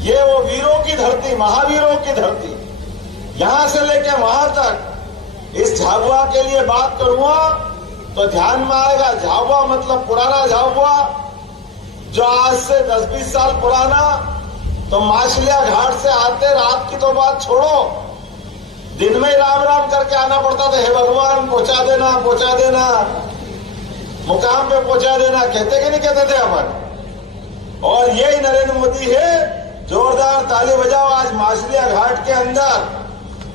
ये वो वीरों की धरती, महावीरों की धरती, यहां से लेके वहां तक। इस झाबुआ के लिए बात करूंगा तो ध्यान में आएगा, झाबुआ मतलब पुराना झाबुआ, जो आज से 10-20 साल पुराना। तो माछलिया घाट से आते, रात की तो बात छोड़ो, दिन में ही राम राम करके आना पड़ता था। हे भगवान पहुंचा देना, पहुंचा देना, मुकाम पे पहुंचा देना, कहते कि नहीं कहते थे अपन। और यही नरेंद्र मोदी है। जोरदार ताली बजाओ। आज माछलिया घाट के अंदर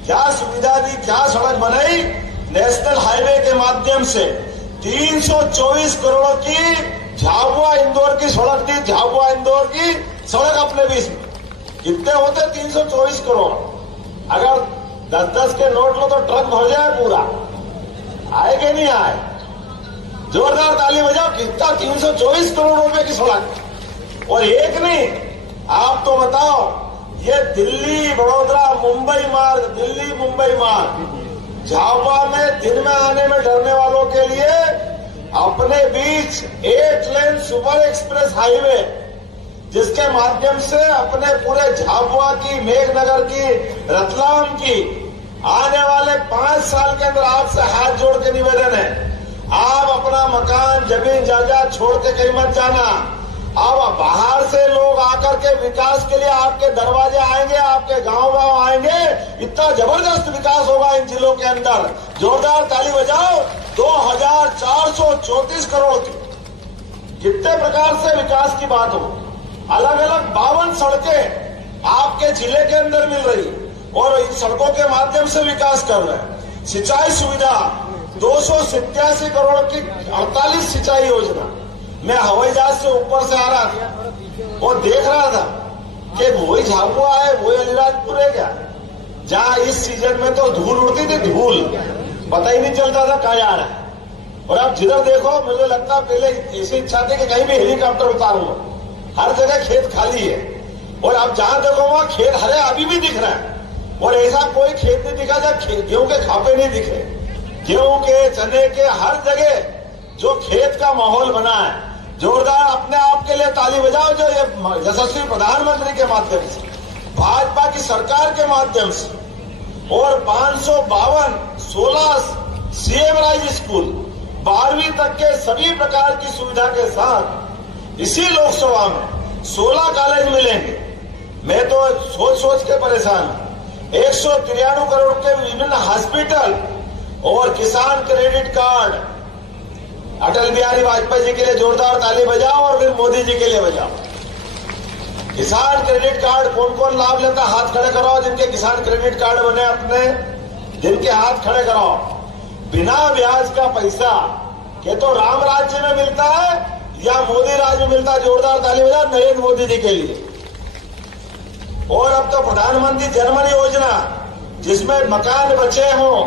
क्या सुविधा दी, क्या सड़क बनाई। नेशनल हाईवे के माध्यम से 324 करोड़ की झाबुआ इंदौर की सड़क थी। झाबुआ इंदौर की सड़क अपने बीच में कितने होते? 324 करोड़। अगर 10-10 के नोट लो तो ट्रक भर जाए पूरा। आए कि नहीं आए? जोरदार ताली बजाओ। कितना? 324 करोड़ रुपए की सड़क। और एक नहीं, आप तो बताओ, ये दिल्ली बड़ौदा मुंबई मार्ग, दिल्ली मुंबई मार्ग, झाबुआ में दिन में आने में डरने वालों के लिए अपने बीच 8 लेन सुपर एक्सप्रेस हाईवे, जिसके माध्यम से अपने पूरे झाबुआ की, मेघनगर की, रतलाम की आने वाले 5 साल के अंदर आपसे हाथ जोड़ के निवेदन है, आप अपना मकान, जमीन जायदाद छोड़ के कहीं मत जाना। अब बाहर से लोग आकर के विकास के लिए आपके दरवाजे आएंगे, आपके गांव आएंगे। इतना जबरदस्त विकास होगा इन जिलों के अंदर। जोरदार ताली बजाओ। 2434 करोड़ की कितने प्रकार से विकास की बात हो। अलग अलग 52 सड़कें आपके जिले के अंदर मिल रही, और इन सड़कों के माध्यम से विकास कर रहे हैं। सिंचाई सुविधा 287 करोड़ की 48 सिंचाई योजना। मैं हवाई जहाज से ऊपर से आ रहा था और देख रहा था कि वही झाबुआ है, वही अलीराजपुर है क्या, जहां इस सीजन में तो धूल उड़ती थी, धूल पता ही नहीं चलता था कहाँ जा रहा है। और अब जिधर देखो, मुझे लगता पहले ऐसी इच्छा थी कि कहीं भी हेलीकॉप्टर उतारूंगा। हर जगह खेत खाली है, और अब जहां देखो वहां खेत हरे अभी भी दिख रहा है। और ऐसा कोई खेत नहीं दिखा जहाँ गेहूं के खापे नहीं दिखे। गेहूं के, चने के, हर जगह जो खेत का माहौल बना है। जोरदार अपने आप के लिए ताली बजाओ, जो ये यशस्वी प्रधानमंत्री के माध्यम से, भाजपा की सरकार के माध्यम से, और 552 16 सीएम राइज स्कूल, 12वीं तक के सभी प्रकार की सुविधा के साथ इसी लोकसभा में 16 कॉलेज मिलेंगे। मैं तो सोच सोच के परेशान हूं। 193 करोड़ के विभिन्न हॉस्पिटल, और किसान क्रेडिट कार्ड। अटल बिहारी वाजपेयी जी के लिए जोरदार ताली बजाओ, और फिर मोदी जी के लिए बजाओ। किसान क्रेडिट कार्ड कौन कौन लाभ लेता, हाथ खड़े कराओ। जिनके किसान क्रेडिट कार्ड बने अपने, जिनके हाथ खड़े कराओ। बिना ब्याज का पैसा ये तो राम राज्य में मिलता है या मोदी राज्य में मिलता है? जोरदार ताली बजाओ नरेंद्र मोदी जी के लिए। और अब तो प्रधानमंत्री जनमन योजना जिसमें मकान बचे हों,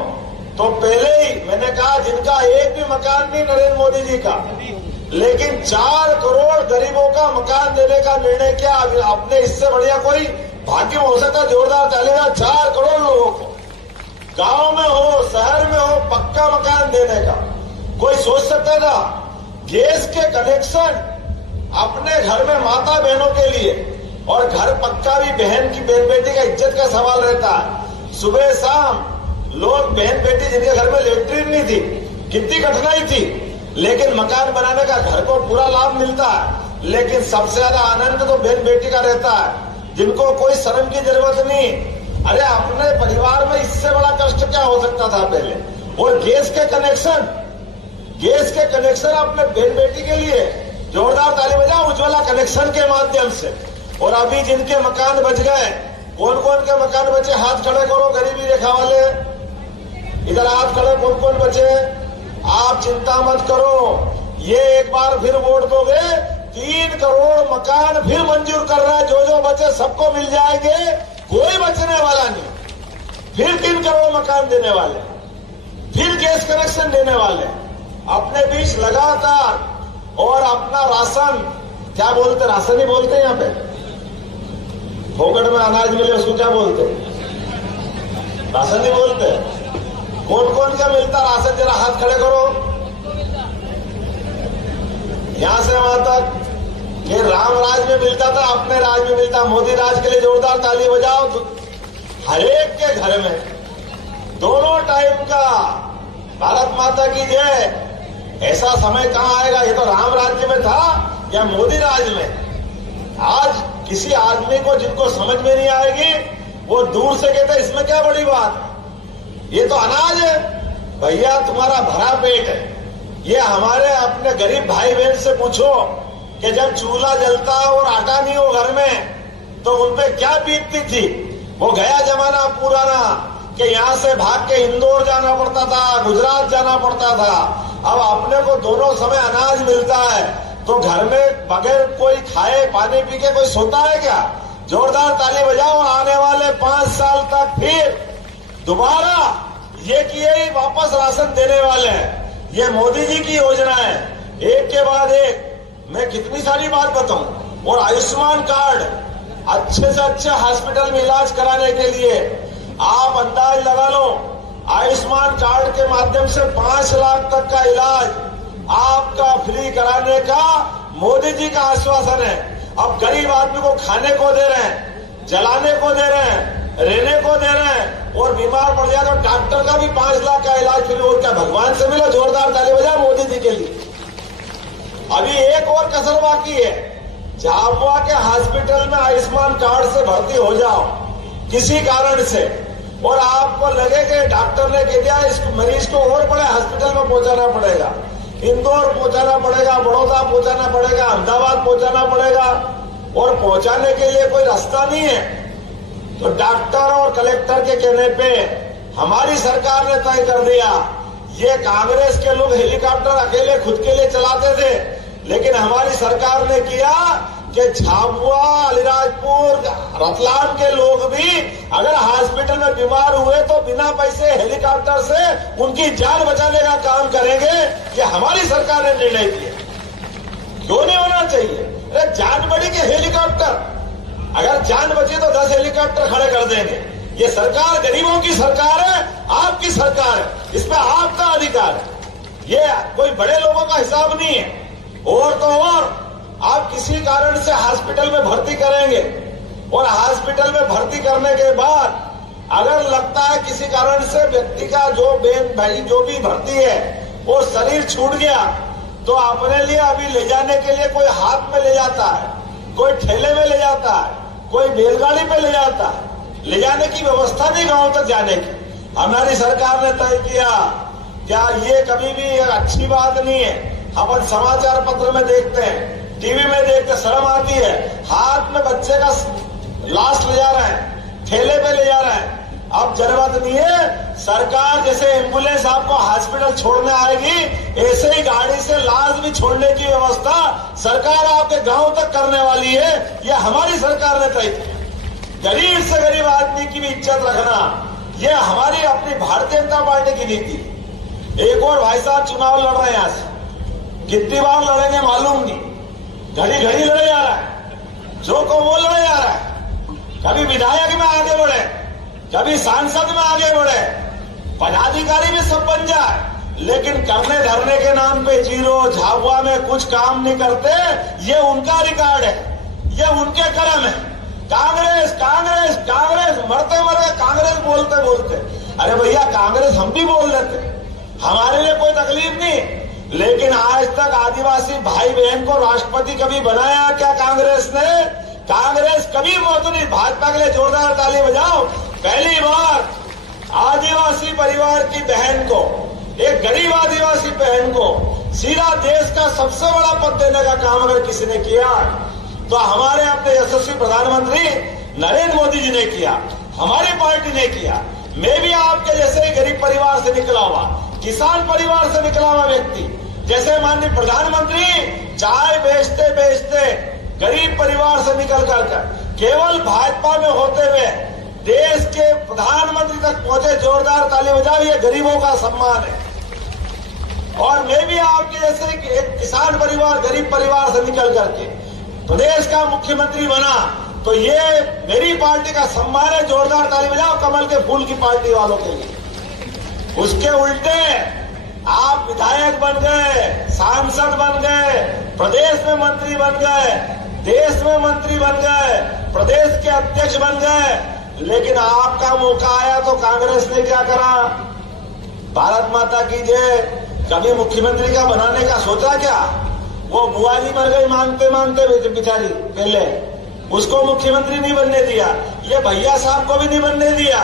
तो पहले ही मैंने कहा जिनका एक भी मकान नहीं नरेंद्र मोदी जी का, लेकिन 4 करोड़ गरीबों का मकान देने का निर्णय किया। अपने इससे बढ़िया कोई भाग्य हो सकता, जोरदार तालियां 4 करोड़ लोगों को गांव में हो शहर में हो पक्का मकान देने का। कोई सोच सकता था गैस के कनेक्शन अपने घर में माता बहनों के लिए, और घर पक्का भी बहन बेटी का इज्जत का सवाल रहता है। सुबह शाम लोग बहन बेटी जिनके घर में लेटरिन नहीं थी, कितनी कठिनाई थी, लेकिन मकान बनाने का घर को पूरा लाभ मिलता है। लेकिन सबसे ज्यादा आनंद तो बहन बेटी का रहता है, जिनको कोई शर्म की जरूरत नहीं। अरे अपने परिवार में इससे बड़ा कष्ट क्या हो सकता था पहले। और गैस के कनेक्शन अपने बहन बेटी के लिए जोरदार ताली बजाओ उज्ज्वला कनेक्शन के माध्यम से। और अभी जिनके मकान बच गए, कौन कौन के मकान बचे हाथ खड़े करो, गरीबी रेखा वाले इधर हाथ खड़े, कौन कौन बचे। आप चिंता मत करो, ये एक बार फिर वोट दोगे 3 करोड़ मकान फिर मंजूर कर रहा है। जो बचे सबको मिल जाएंगे, कोई बचने वाला नहीं। फिर 3 करोड़ मकान देने वाले, फिर गैस कनेक्शन देने वाले, अपने बीच लगातार। और अपना राशन, क्या बोलते, राशन ही बोलते हैं यहाँ पे, फोकट में अनाज मिले उसको क्या बोलते, राशन ही बोलते। कौन कौन क्या मिलता राशन, जरा हाथ खड़े करो। यहां से वहां तक ये राम राज में मिलता था, अपने राज में मिलता। मोदी राज के लिए जोरदार ताली बजाओ। हर एक के घर में दोनों टाइम का भारत माता की जय। ऐसा समय कहां आएगा, ये तो राम राज्य में था या मोदी राज में। आज किसी आदमी को जिनको समझ में नहीं आएगी, वो दूर से कहते इसमें क्या बड़ी बात, ये तो अनाज है भैया, तुम्हारा भरा पेट है। ये हमारे अपने गरीब भाई बहन से पूछो कि जब चूल्हा जलता और आटा नहीं हो घर में, तो उनपे क्या बीतती थी। वो गया जमाना पुराना कि यहां से भाग के इंदौर जाना पड़ता था, गुजरात जाना पड़ता था। अब अपने को दोनों समय अनाज मिलता है, तो घर में बगैर कोई खाए पानी पी के कोई सोता है क्या। जोरदार ताली बजाओ। आने वाले 5 साल तक फिर दोबारा ये कि यही वापस राशन देने वाले हैं। ये मोदी जी की योजना है, एक के बाद एक। मैं कितनी सारी बात बताऊं। और आयुष्मान कार्ड, अच्छे से अच्छे हॉस्पिटल में इलाज कराने के लिए आप अंदाज लगा लो, आयुष्मान कार्ड के माध्यम से 5 लाख तक का इलाज आपका फ्री कराने का मोदी जी का आश्वासन है। अब गरीब आदमी को खाने को दे रहे हैं, जलाने को दे रहे हैं, रहने को दे रहे हैं, और बीमार पड़ जाए तो डॉक्टर का भी 5 लाख का इलाज फ्री। और क्या भगवान से मिला। जोरदार ताली बजाओ मोदी जी के लिए। अभी एक और कसर बाकी है, झाबुआ के हॉस्पिटल में आयुष्मान कार्ड से भर्ती हो जाओ किसी कारण से, और आपको लगे कि डॉक्टर ने कह दिया इस मरीज को और बड़े हॉस्पिटल में पहुंचाना पड़ेगा, इंदौर पहुंचाना पड़ेगा, बड़ौदा पहुंचाना पड़ेगा, अहमदाबाद पहुंचाना पड़ेगा, और पहुंचाने के लिए कोई रास्ता नहीं है, तो डॉक्टर और कलेक्टर के कहने पे हमारी सरकार ने तय कर दिया। ये कांग्रेस के लोग हेलीकॉप्टर अकेले खुद के लिए चलाते थे, लेकिन हमारी सरकार ने किया कि झाबुआ, अलीराजपुर, रतलाम के लोग भी अगर हॉस्पिटल में बीमार हुए तो बिना पैसे हेलीकॉप्टर से उनकी जान बचाने का काम करेंगे। ये हमारी सरकार ने निर्णय किया। क्यों नहीं होना चाहिए। अरे जान बड़ी के हेलीकॉप्टर, अगर जान बची तो 10 हेलीकॉप्टर खड़े कर देंगे। ये सरकार गरीबों की सरकार है, आपकी सरकार है, इसमें आपका अधिकार है। ये कोई बड़े लोगों का हिसाब नहीं है। और तो और आप किसी कारण से हॉस्पिटल में भर्ती करेंगे, और हॉस्पिटल में भर्ती करने के बाद अगर लगता है किसी कारण से व्यक्ति का जो बहन भाई जो भी भर्ती है वो शरीर छूट गया, तो अपने लिए अभी ले जाने के लिए कोई हाथ में ले जाता है, कोई ठेले में ले जाता है, कोई बैलगाड़ी पे ले जाता है। ले जाने की व्यवस्था नहीं गांव तक जाने की। हमारी सरकार ने तय किया। क्या ये कभी भी अच्छी बात नहीं है। अपन समाचार पत्र में देखते हैं, टीवी में देखते, शर्म आती है। हाथ में बच्चे का लाश ले जा रहे हैं, ठेले पे ले जा रहे हैं। अब जरूरत नहीं है, सरकार जैसे एम्बुलेंस आपको हॉस्पिटल छोड़ने आएगी, ऐसे ही गाड़ी से लाश भी छोड़ने की व्यवस्था सरकार आपके गांव तक करने वाली है। ये हमारी सरकार ने तय किया। गरीब से गरीब आदमी की भी इज्जत रखना, ये हमारी अपनी भारतीय जनता पार्टी की नीति। एक और भाई साहब चुनाव लड़ रहे हैं, यहां से कितनी बार लड़ेंगे मालूम नहीं, घड़ी घड़ी लड़े जा रहा है, जो को वो लड़े जा रहा है। कभी विधायक में आगे बढ़े, कभी सांसद में आगे बढ़े, पदाधिकारी भी सब बन जाए, लेकिन करने धरने के नाम पे जीरो, झाबुआ में कुछ काम नहीं करते। ये उनका रिकॉर्ड है, ये उनके कर्म है। कांग्रेस कांग्रेस कांग्रेस, मरते मरते कांग्रेस बोलते बोलते, अरे भैया कांग्रेस हम भी बोल देते, हमारे लिए कोई तकलीफ नहीं। लेकिन आज तक आदिवासी भाई बहन को राष्ट्रपति कभी बनाया क्या कांग्रेस ने? कांग्रेस कभी मौत नहीं। भाजपा के लिए जोरदार ताली बजाओ। पहली बार आदिवासी परिवार की बहन को, एक गरीब आदिवासी बहन को सीधा देश का सबसे बड़ा पद देने का काम अगर किसी ने किया तो हमारे अपने यशस्वी प्रधानमंत्री नरेंद्र मोदी जी ने किया, हमारी पार्टी ने किया। मैं भी आपके जैसे ही गरीब परिवार से निकला हुआ, किसान परिवार से निकला हुआ व्यक्ति, जैसे माननीय प्रधानमंत्री चाय बेचते बेचते गरीब परिवार से निकल कर केवल भाजपा में होते हुए देश के प्रधानमंत्री तक पहुंचे। जोरदार ताली बजाओ, ये गरीबों का सम्मान है। और मैं भी आपके जैसे एक किसान परिवार, गरीब परिवार से निकल करके प्रदेश का मुख्यमंत्री बना, तो ये मेरी पार्टी का सम्मान है। जोरदार ताली बजाओ कमल के फूल की पार्टी वालों के लिए। उसके उल्टे आप विधायक बन गए, सांसद बन गए, प्रदेश में मंत्री बन गए, देश में मंत्री बन गए, प्रदेश के अध्यक्ष बन गए, लेकिन आपका मौका आया तो कांग्रेस ने क्या करा? भारत माता की जय। कभी मुख्यमंत्री का बनाने का सोचा क्या? वो बुआ जी मर गई मांगते मांगते बेचारी, पहले उसको मुख्यमंत्री नहीं बनने दिया, ये भैया साहब को भी नहीं बनने दिया,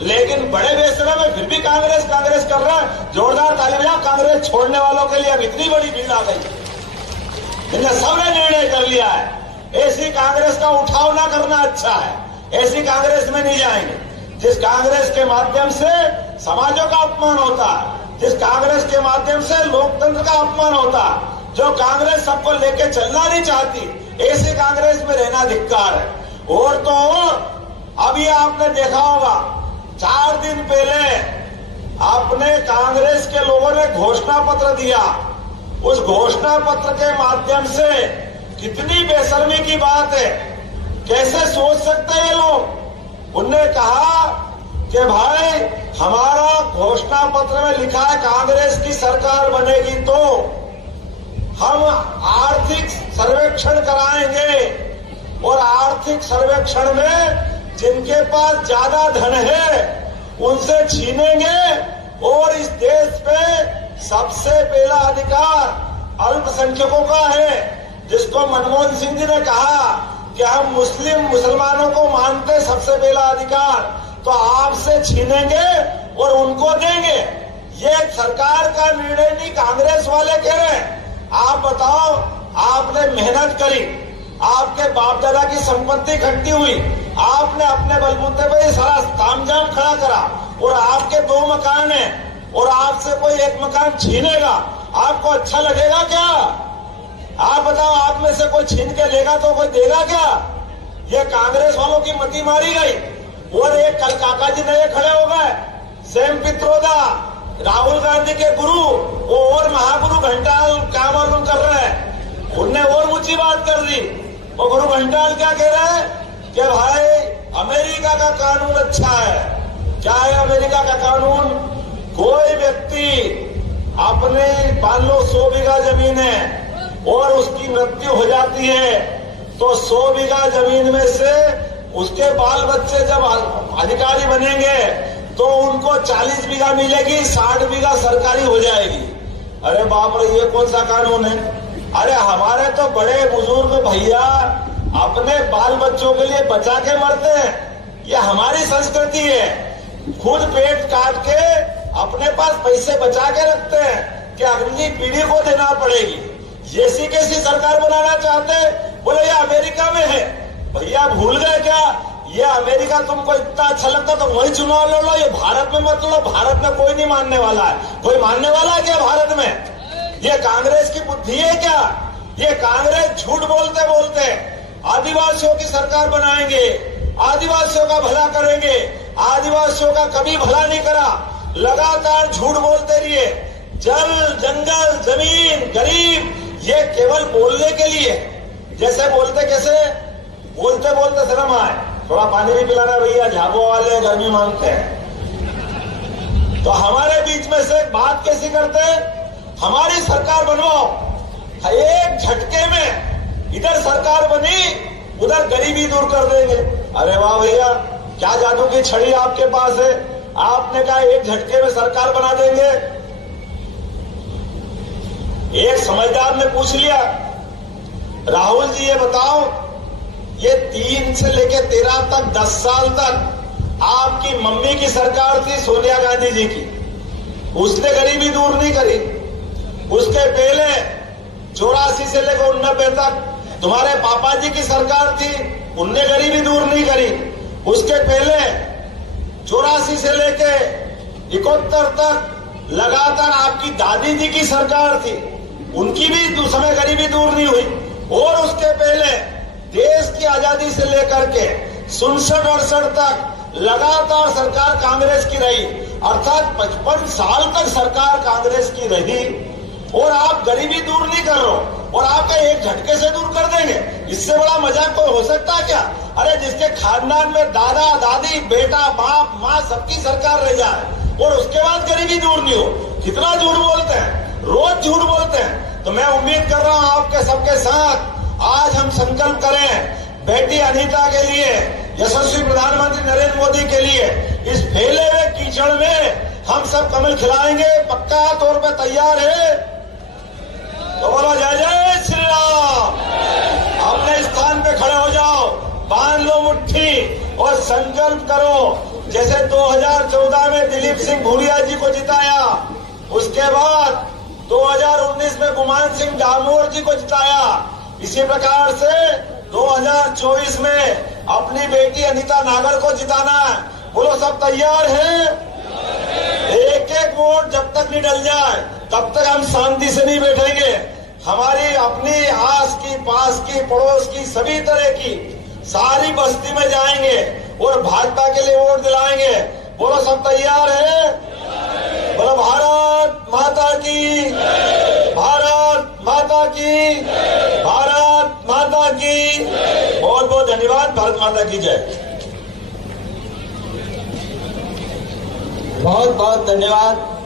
लेकिन बड़े बेशरम में फिर भी कांग्रेस कांग्रेस कर रहा है। जोरदार ताली बजाओ कांग्रेस छोड़ने वालों के लिए। अब इतनी बड़ी भीड़ आ गई, इन्हें सबने निर्णय कर लिया है ऐसी कांग्रेस का उठाव ना करना अच्छा है, ऐसी कांग्रेस में नहीं जाएंगे जिस कांग्रेस के माध्यम से समाजों का अपमान होता है, जिस कांग्रेस के माध्यम से लोकतंत्र का अपमान होता है, जो कांग्रेस सबको लेके चलना नहीं चाहती, ऐसी कांग्रेस में रहना धिक्कार है। और तो और अभी आपने देखा होगा 4 दिन पहले आपने कांग्रेस के लोगों ने घोषणा पत्र दिया। उस घोषणा पत्र के माध्यम से कितनी बेशर्मी की बात है, कैसे सोच सकते हैं ये लोग। उनने कहा कि भाई हमारा घोषणा पत्र में लिखा है कांग्रेस की सरकार बनेगी तो हम आर्थिक सर्वेक्षण कराएंगे, और आर्थिक सर्वेक्षण में जिनके पास ज्यादा धन है उनसे छीनेंगे, और इस देश पे सबसे पहला अधिकार अल्पसंख्यकों का है, जिसको मनमोहन सिंह जी ने कहा कि हम मुसलमानों को मानते सबसे पहला अधिकार, तो आपसे छीनेंगे और उनको देंगे। ये सरकार का निर्णय नहीं, कांग्रेस वाले कह रहे हैं। आप बताओ, आपने मेहनत करी, आपके बाप दादा की संपत्ति इकट्ठी हुई, आपने अपने बलबूते पे सारा तामझाम खड़ा करा, और आपके 2 मकान हैं और आपसे कोई एक मकान छीनेगा, आपको अच्छा लगेगा क्या? आप बताओ, आप में से कोई छीन के लेगा तो कोई देगा क्या? ये कांग्रेस वालों की मती मारी गई। और एक कल काका जी नए खड़े हो गए, सेम पित्रोदा, राहुल गांधी के गुरु, वो और महागुरु घंटाल क्या मालूम कर रहे हैं, उनने और ऊंची बात कर दी। वो गुरु घंटाल क्या कह रहे हैं कि भाई अमेरिका का कानून अच्छा है। क्या है अमेरिका का कानून? कोई व्यक्ति अपने मान लो 100 बीघा जमीन है और उसकी मृत्यु हो जाती है, तो 100 बीघा जमीन में से उसके बाल बच्चे जब अधिकारी बनेंगे तो उनको 40 बीघा मिलेगी, 60 बीघा सरकारी हो जाएगी। अरे बाप रे, ये कौन सा कानून है? अरे हमारे तो बड़े बुजुर्ग भैया अपने बाल बच्चों के लिए बचा के मरते हैं, ये हमारी संस्कृति है। खुद पेट काट के अपने पास पैसे बचा के रखते हैं कि अगली पीढ़ी को देना पड़ेगी। जैसी कैसी सरकार बनाना चाहते हैं, बोले ये अमेरिका में है। भैया भूल गए क्या? ये अमेरिका तुमको इतना अच्छा लगता तो वही चुनाव लड़ लो, ये भारत में मत लो। भारत में कोई नहीं मानने वाला है। कोई मानने वाला है क्या भारत में? ये कांग्रेस की बुद्धि है क्या? ये कांग्रेस झूठ बोलते बोलते आदिवासियों की सरकार बनाएंगे, आदिवासियों का भला करेंगे। आदिवासियों का कभी भला नहीं करा, लगातार झूठ बोलते रहिए। जल, जंगल, जमीन, गरीब, ये केवल बोलने के लिए। जैसे बोलते कैसे, बोलते बोलते शर्म आए, थोड़ा पानी भी पिलाना भैया, झाबुआ वाले गर्मी मांगते हैं। तो हमारे बीच में से बात कैसी करते हैं, हमारी सरकार बनवाओ, एक झटके में इधर सरकार बनी, उधर गरीबी दूर कर देंगे। अरे वाह भैया, क्या जादू की छड़ी आपके पास है, आपने कहा एक झटके में सरकार बना देंगे। एक समझदार ने पूछ लिया, राहुल जी ये बताओ, ये 3 से लेके 13 तक 10 साल तक आपकी मम्मी की सरकार थी, सोनिया गांधी जी की, उसने गरीबी दूर नहीं करी। उसके पहले 84 से लेकर 89 तक तुम्हारे पापा जी की सरकार थी, उनने गरीबी दूर नहीं करी। उसके पहले 84 से लेके 71 तक लगातार आपकी दादी जी की सरकार थी, उनकी भी उस समय गरीबी दूर नहीं हुई। और उसके पहले देश की आजादी से लेकर के 67-68 तक लगातार सरकार कांग्रेस की रही, अर्थात 55 साल तक सरकार कांग्रेस की रही, और आप गरीबी दूर नहीं कर रहे हो, और आपका एक झटके से दूर कर देंगे। इससे बड़ा मजाक कोई हो सकता है क्या? अरे जिसके खानदान में दादा, दादी, बेटा, बाप, माँ सबकी सरकार रह जाए और उसके बाद गरीबी दूर नहीं हो, कितना झूठ बोलते हैं, रोज झूठ बोलते हैं। तो मैं उम्मीद कर रहा हूं आपके सबके साथ आज हम संकल्प करें, बेटी अनीता के लिए, यशस्वी प्रधानमंत्री नरेंद्र मोदी के लिए, इस फैले हुए कीचड़ में हम सब कमल खिलाएंगे। पक्का तौर पे तैयार है तो बोलो जय जय श्री राम। अपने स्थान पे खड़े हो जाओ, बांध लो मुट्ठी और संकल्प करो। जैसे 2014 में दिलीप सिंह भूरिया जी को जिताया, उसके बाद 2019 में गुमान सिंह डामोर जी को जिताया, इसी प्रकार से 2024 में अपनी बेटी अनीता नागर को जिताना है। बोलो सब तैयार हैं? एक एक वोट जब तक नहीं डल जाए तब तक हम शांति से नहीं बैठेंगे। हमारी अपनी आस की, पास की, पड़ोस की, सभी तरह की सारी बस्ती में जाएंगे और भाजपा के लिए वोट दिलाएंगे। बोलो सब तैयार है? बोलो भारत माता की, भारत माता की, भारत माता की। बहुत बहुत धन्यवाद। भारत माता की जय। बहुत बहुत धन्यवाद।